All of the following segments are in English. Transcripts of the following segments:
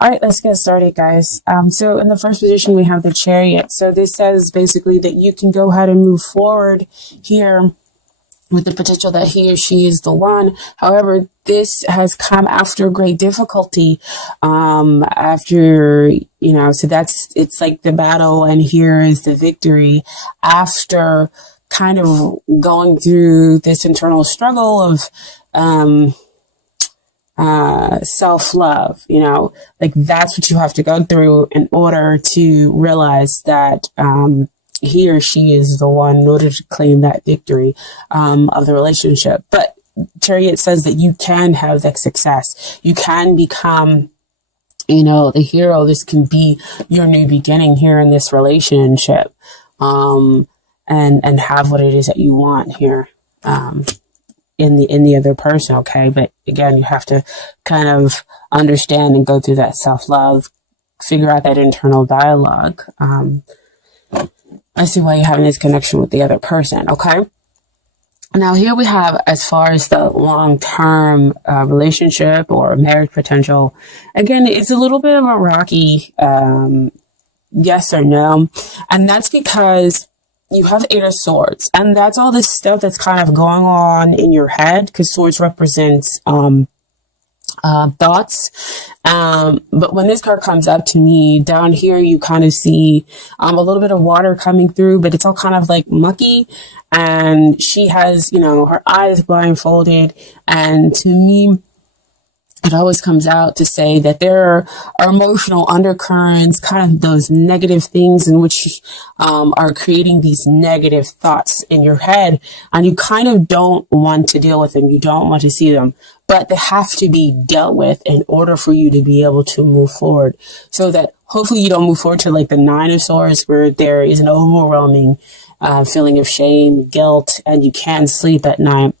All right, let's get started, guys. So in the first position, we have the Chariot. So this says basically that you can go ahead and move forward here with the potential that he or she is the one. However, this has come after great difficulty. It's like the battle and here is the victory after kind of going through this internal struggle of, self-love, like that's what you have to go through in order to realize that, he or she is the one in order to claim that victory, of the relationship. But Chariot says that you can have that success. You can become, the hero. This can be your new beginning here in this relationship, and have what it is that you want here, in the other person. Okay. But again, you have to kind of understand and go through that self-love, figure out that internal dialogue. I see why you're having this connection with the other person. Okay. Now here we have, as far as the long-term relationship or marriage potential, again, it's a little bit of a rocky yes or no. And that's because you have Eight of Swords, and that's all this stuff that's kind of going on in your head, because swords represents thoughts. But when this card comes up to me down here, you kind of see a little bit of water coming through, but it's all kind of like mucky. And she has, her eyes blindfolded. And to me, it always comes out to say that there are emotional undercurrents, kind of those negative things in which are creating these negative thoughts in your head, and you kind of don't want to deal with them. You don't want to see them, but they have to be dealt with in order for you to be able to move forward, so that hopefully you don't move forward to like the Nine of Swords, where there is an overwhelming feeling of shame, guilt, and you can't sleep at night.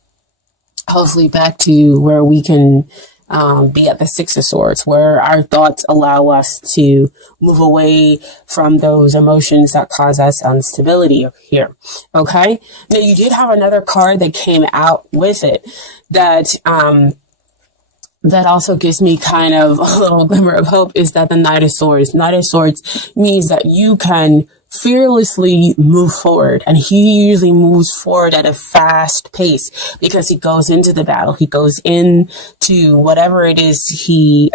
Hopefully back to where we can be at the Six of Swords, where our thoughts allow us to move away from those emotions that cause us instability here. Okay. Now you did have another card that came out with it that, that also gives me kind of a little glimmer of hope, is that the Knight of Swords. Knight of Swords means that you can fearlessly move forward, and he usually moves forward at a fast pace because he goes into the battle. He goes into whatever it is he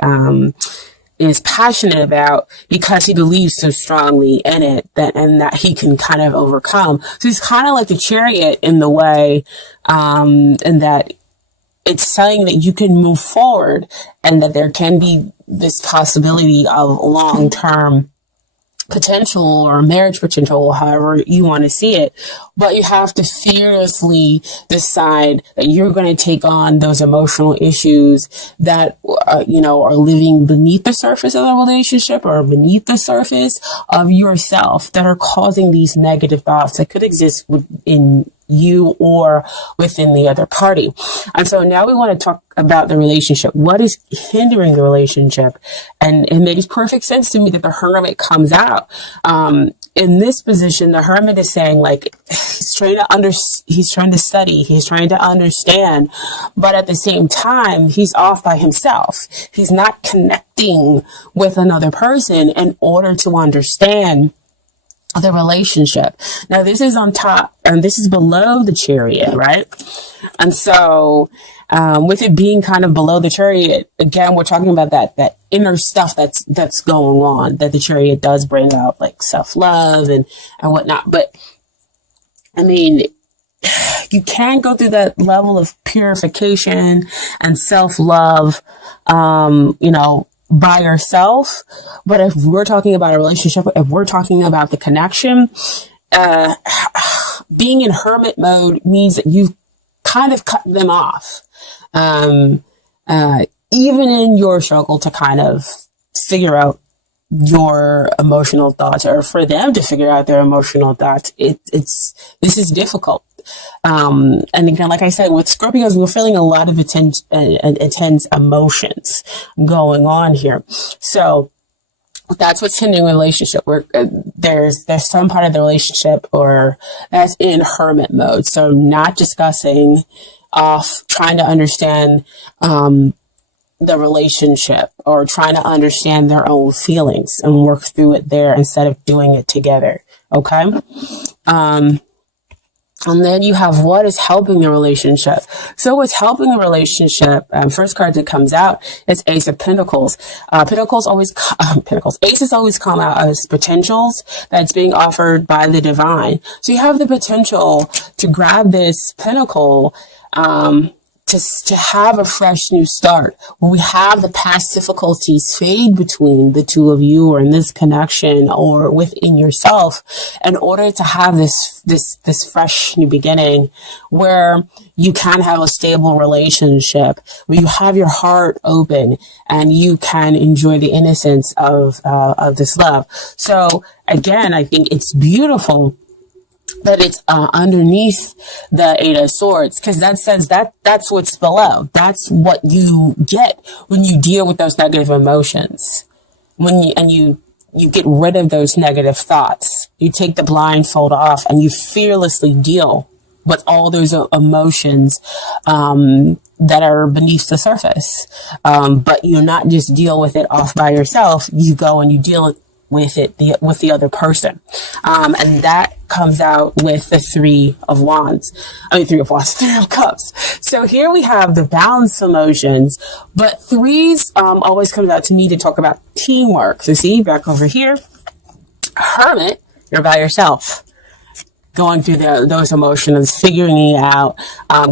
is passionate about, because he believes so strongly in it that he can kind of overcome. So he's kind of like the Chariot in the way, and that it's saying that you can move forward and that there can be this possibility of long-term potential or marriage potential, however you want to see it. But you have to fearlessly decide that you're going to take on those emotional issues that, are living beneath the surface of the relationship or beneath the surface of yourself, that are causing these negative thoughts that could exist within you or within the other party. And so now we want to talk about the relationship. What is hindering the relationship? And it makes perfect sense to me that the Hermit comes out. In this position, the Hermit is saying, like, he's trying to study, he's trying to understand, but at the same time, he's off by himself. He's not connecting with another person in order to understand the relationship. Now, this is on top and this is below the Chariot, right? And so, with it being kind of below the Chariot, again, we're talking about that inner stuff that's going on, that the Chariot does bring out, like self-love and whatnot. But I mean, you can go through that level of purification and self-love, by yourself. But if we're talking about a relationship, if we're talking about the connection, being in hermit mode means that you've kind of cut them off. Even in your struggle to kind of figure out your emotional thoughts, or for them to figure out their emotional thoughts, this is difficult. And again, like I said, with Scorpios, we're feeling a lot of intense emotions going on here. So that's what's hindering the relationship. Where there's some part of the relationship or that's in hermit mode. So not discussing, off, trying to understand, the relationship or trying to understand their own feelings and work through it there instead of doing it together. Okay. And then you have what is helping the relationship. So what's helping the relationship, first card that comes out is Ace of Pentacles. Aces always come out as potentials that's being offered by the divine. So you have the potential to grab this pentacle, to have a fresh new start, where we have the past difficulties fade between the two of you or in this connection or within yourself, in order to have this fresh new beginning where you can have a stable relationship, where you have your heart open and you can enjoy the innocence of this love. So again, I think it's beautiful that it's underneath the Eight of Swords, because that says that's what's below. That's what you get when you deal with those negative emotions. You get rid of those negative thoughts. You take the blindfold off and you fearlessly deal with all those emotions that are beneath the surface. But you not just deal with it off by yourself. You go and you deal with it with the other person, and that comes out with the Three of Cups. So here we have the balanced emotions, but threes always comes out to me to talk about teamwork. So see, back over here, Hermit, you're by yourself, going through those emotions, figuring it out,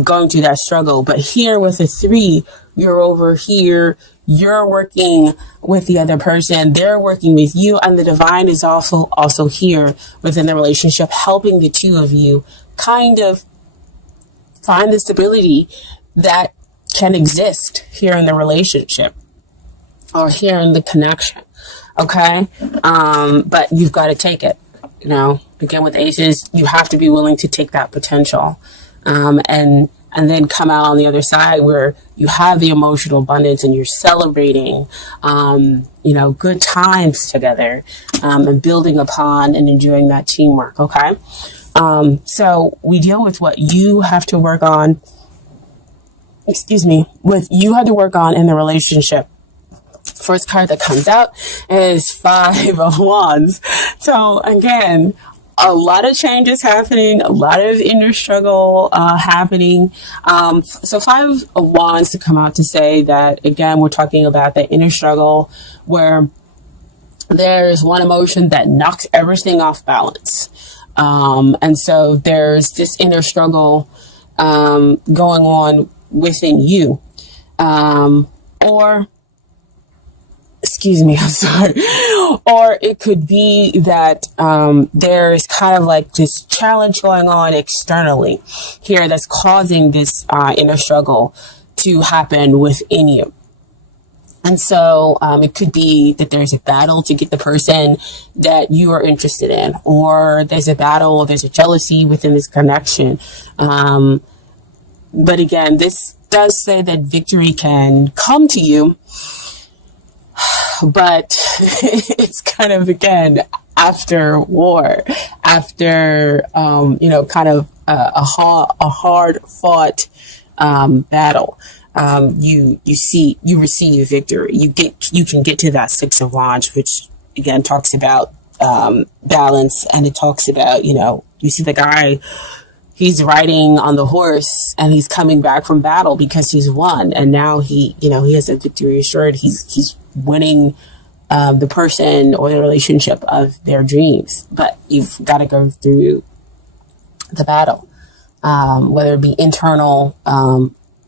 going through that struggle. But here with the three, you're over here, you're working with the other person, they're working with you, and the divine is also here within the relationship, helping the two of you kind of find the stability that can exist here in the relationship or here in the connection. Okay. But you've got to take it, again, with aces, you have to be willing to take that potential, and then come out on the other side where you have the emotional abundance and you're celebrating, good times together, and building upon and enjoying that teamwork. Okay. So we deal with what you have to work on, what you had to work on in the relationship. First card that comes out is Five of Wands. So again, a lot of changes happening, a lot of inner struggle happening. So Five of Wands to come out to say that, again, we're talking about that inner struggle where there's one emotion that knocks everything off balance. And so there's this inner struggle going on within you. I'm sorry. Or it could be that there's kind of like this challenge going on externally here that's causing this inner struggle to happen within you. And so it could be that there's a battle to get the person that you are interested in, or there's a battle, there's a jealousy within this connection. But again, this does say that victory can come to you, but it's kind of, again, after war, after, kind of a hard fought battle. You receive victory. You can get to that Six of Wands, which again talks about balance, and it talks about, you see the guy, he's riding on the horse and he's coming back from battle because he's won, and now he has a victory assured. He's winning the person or the relationship of their dreams, but you've got to go through the battle, whether it be internal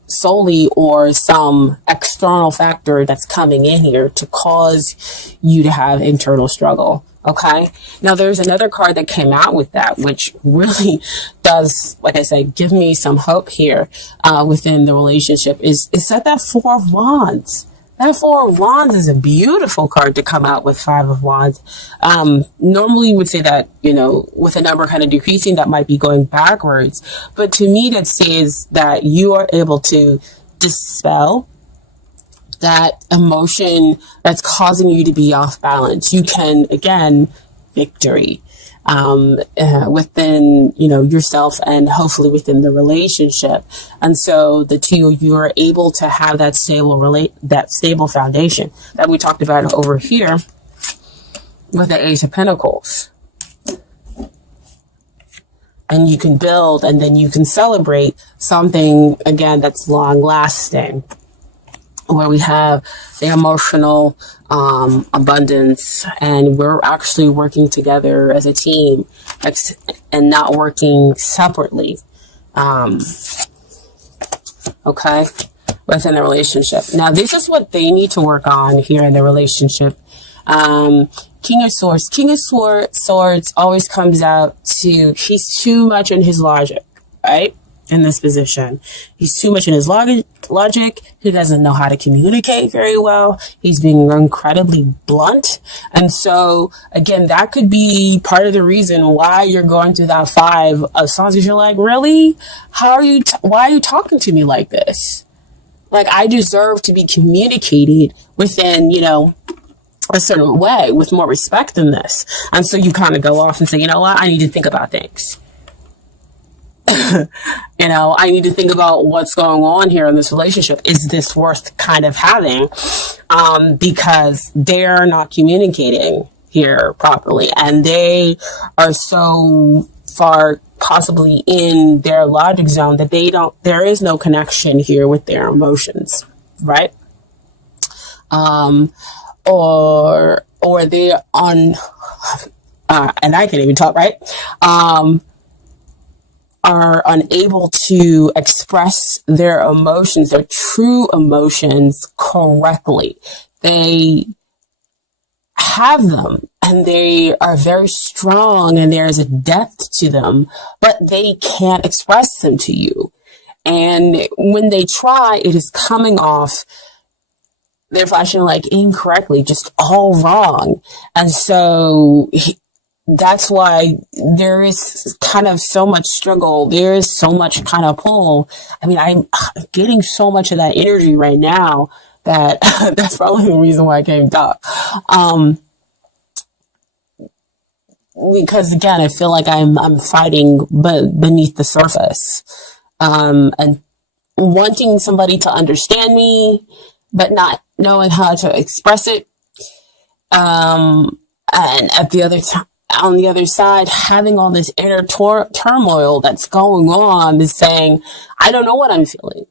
solely or some external factor that's coming in here to cause you to have internal struggle. Okay. Now there's another card that came out with that, which really does, like I said, give me some hope here within the relationship. Is that Four of Wands. That Four of Wands is a beautiful card to come out with Five of Wands. Normally you would say that, with a number kind of decreasing, that might be going backwards. But to me, that says that you are able to dispel that emotion that's causing you to be off balance. You can, again, victory. within, yourself and hopefully within the relationship. And so the two of you are able to have that stable foundation that we talked about over here with the Ace of Pentacles. And you can build, and then you can celebrate something, again, that's long lasting, where we have the emotional abundance, and we're actually working together as a team and not working separately. Okay, within the relationship. Now, this is what they need to work on here in the relationship. King of Swords. King of Swords always comes out to, he's too much in his logic, right? In this position, he's too much in his logic. He doesn't know how to communicate very well. He's being incredibly blunt. And so, again, that could be part of the reason why you're going through that 5 of Swords. You're like, really? Why are you talking to me like this? Like, I deserve to be communicated within, a certain way with more respect than this. And so you kind of go off and say, you know what? I need to think about things. I need to think about what's going on here in this relationship. Is this worth kind of having? Because they're not communicating here properly, and they are so far possibly in their logic zone that there is no connection here with their emotions, right? Or they're on, and I can't even talk, right? Are unable to express their emotions, their true emotions correctly. They have them and they are very strong and there is a depth to them, but they can't express them to you. And when they try, it is coming off, they're flashing like incorrectly, just all wrong. And so that's why there is kind of so much struggle. There is so much kind of pull. I mean, I'm getting so much of that energy right now that that's probably the reason why I came up. Because again, I feel like I'm fighting beneath the surface, and wanting somebody to understand me, but not knowing how to express it. And on the other side, having all this inner turmoil that's going on is saying, I don't know what I'm feeling,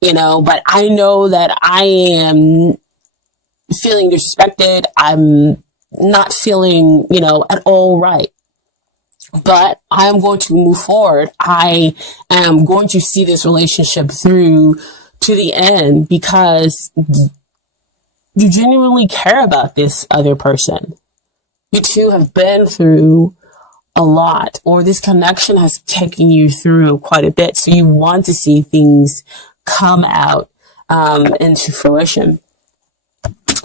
but I know that I am feeling disrespected. I'm not feeling, at all right. But I am going to move forward. I am going to see this relationship through to the end because you genuinely care about this other person. You two have been through a lot, or this connection has taken you through quite a bit. So you want to see things come out into fruition.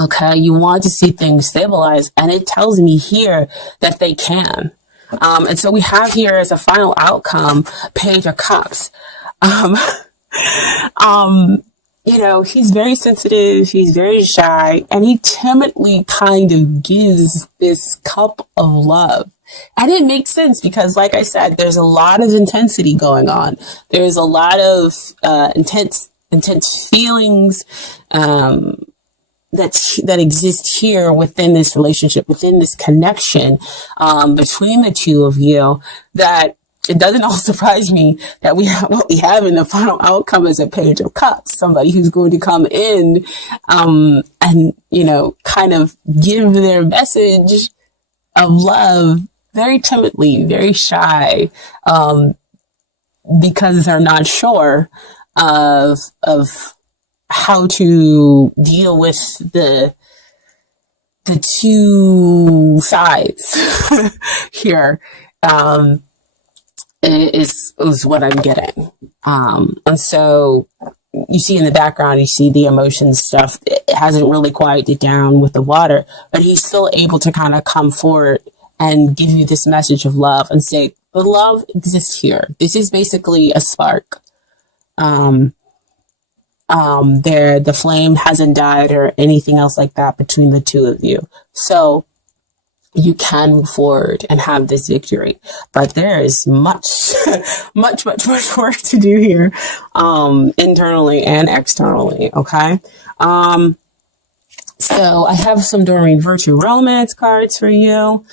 Okay, you want to see things stabilize, and it tells me here that they can. And so we have here as a final outcome, Page of Cups. He's very sensitive, he's very shy, and he timidly kind of gives this cup of love. And it makes sense because, like I said, there's a lot of intensity going on. There's a lot of intense feelings that exist here within this relationship, within this connection between the two of you, that it doesn't all surprise me that what we have in the final outcome is a Page of Cups, somebody who's going to come in and, kind of give their message of love very timidly, very shy, because they're not sure of how to deal with the two sides here. Is what I'm getting. And so you see in the background, you see the emotion stuff. It hasn't really quieted down with the water, but he's still able to kind of come forward and give you this message of love and say, the love exists here. This is basically a spark. The flame hasn't died or anything else like that between the two of you. So you can move forward and have this victory. But there is much, much work to do here, internally and externally. Okay. So I have some Doreen Virtue Romance cards for you.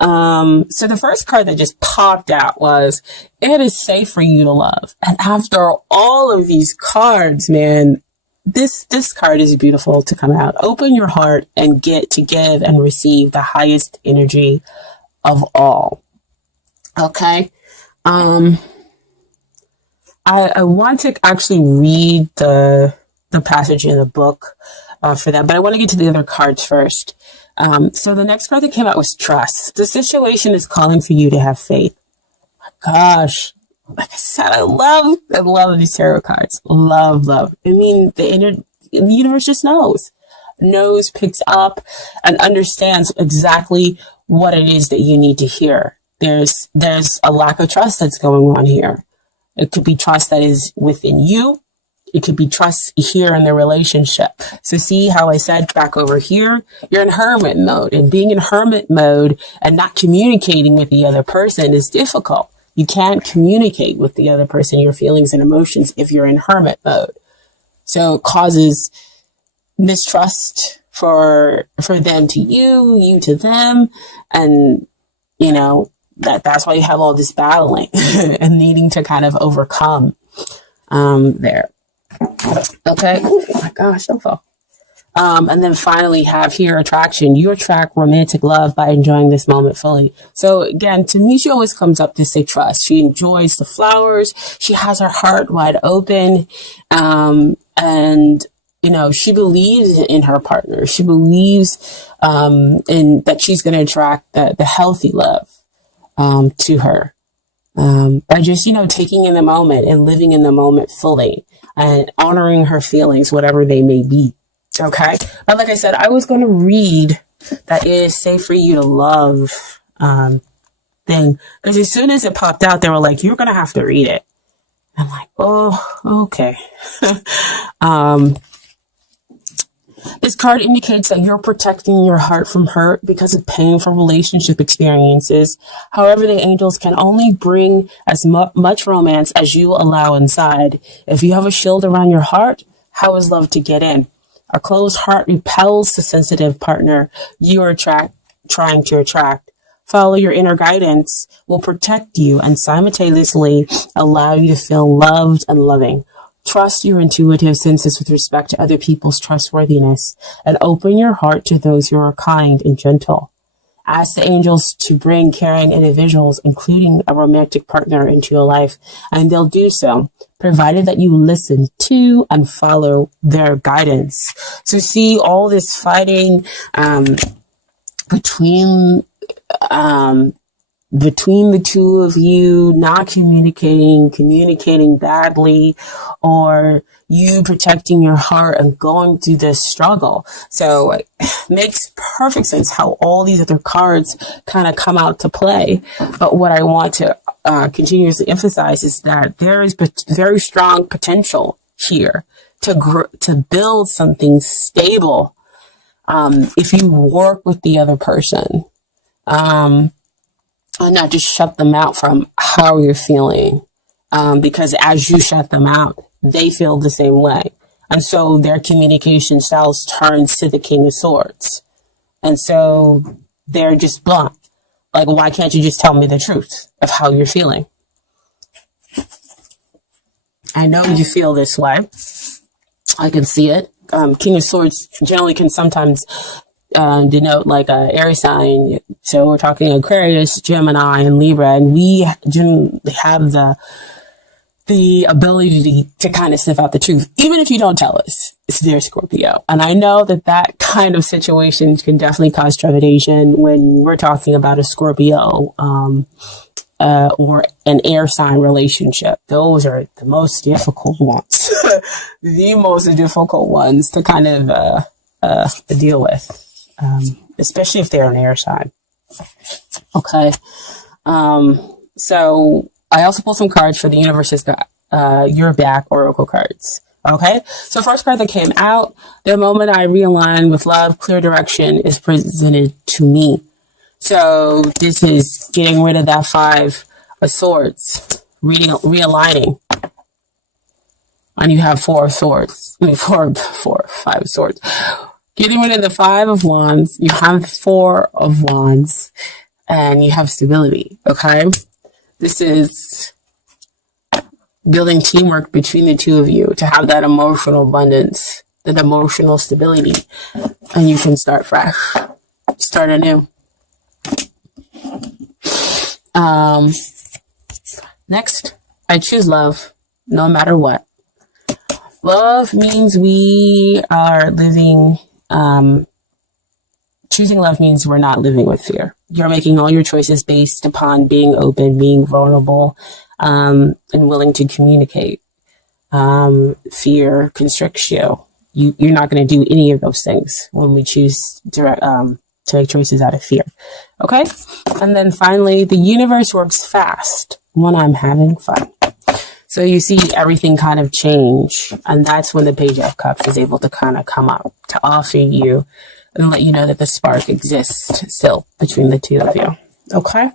So the first card that just popped out was, it is safe for you to love. And after all of these cards, man, this card is beautiful to come out. Open your heart and get to give and receive the highest energy of all. Okay. I want to actually read the passage in the book for that, but I want to get to the other cards first. So the next card that came out was trust. The situation is calling for you to have faith. Gosh, like I said, I love these tarot cards. Love. I mean, the universe just knows, picks up, and understands exactly what it is that you need to hear. There's a lack of trust that's going on here. It could be trust that is within you. It could be trust here in the relationship. So see how I said back over here, you're in hermit mode, and being in hermit mode and not communicating with the other person is difficult. You can't communicate with the other person your feelings and emotions if you're in hermit mode. So it causes mistrust for them to you, you to them. And, that's why you have all this battling and needing to kind of overcome, there. Okay. Oh my gosh, don't fall. And then finally have here attraction. You attract romantic love by enjoying this moment fully. So again, to me, she always comes up to say trust. She enjoys the flowers. She has her heart wide open. And she believes in her partner. She believes, in that she's going to attract the healthy love, to her. By just, taking in the moment and living in the moment fully and honoring her feelings, whatever they may be. Okay. But like I said, I was going to read that it is safe for you to love, thing. Because as soon as it popped out, they were like, you're going to have to read it. I'm like, oh, okay. This card indicates that you're protecting your heart from hurt because of painful relationship experiences. However, the angels can only bring as much romance as you allow inside. If you have a shield around your heart, how is love to get in? A closed heart repels the sensitive partner you are trying to attract. Follow your inner guidance will protect you and simultaneously allow you to feel loved and loving. Trust your intuitive senses with respect to other people's trustworthiness and open your heart to those who are kind and gentle. Ask the angels to bring caring individuals, including a romantic partner, into your life, and they'll do so, provided that you listen to and follow their guidance. So see all this fighting between the two of you, not communicating badly, or you protecting your heart and going through this struggle. So it makes perfect sense how all these other cards kind of come out to play. But what I want to continuously emphasize is that there is very strong potential here to build something stable, if you work with the other person. And not just shut them out from how you're feeling. Because as you shut them out, they feel the same way. And so their communication styles turns to the King of Swords. And so they're just blunt. Like, why can't you just tell me the truth of how you're feeling? I know you feel this way. I can see it. King of Swords generally can sometimes denote like a air sign. So we're talking Aquarius, Gemini, and Libra, and we generally have the ability to kind of sniff out the truth, even if you don't tell us. It's their Scorpio. And I know that kind of situation can definitely cause trepidation when we're talking about a Scorpio, or an air sign relationship. Those are the most difficult ones, the most difficult ones to kind of deal with. Especially if they're an air sign. Okay. So I also pulled some cards for the universe's Your Back Oracle cards. Okay. So first card that came out, the moment I realign with love, clear direction is presented to me. So this is getting rid of that 5 of Swords, realigning. And you have 4 of Swords. I mean, 5 of Swords. Getting rid of the 5 of Wands. You have 4 of Wands. And you have stability, okay? This is building teamwork between the two of you to have that emotional abundance, that emotional stability. And you can start fresh. Start anew. Next, I choose love, no matter what. Love means we are living, choosing love means we're not living with fear. You're making all your choices based upon being open, being vulnerable, and willing to communicate. Fear constricts you. You're not going to do any of those things when we choose to make choices out of fear. Okay? And then finally, the universe works fast when I'm having fun. So you see everything kind of change. And that's when the Page of Cups is able to kind of come up to offer you and let you know that the spark exists still between the two of you. Okay?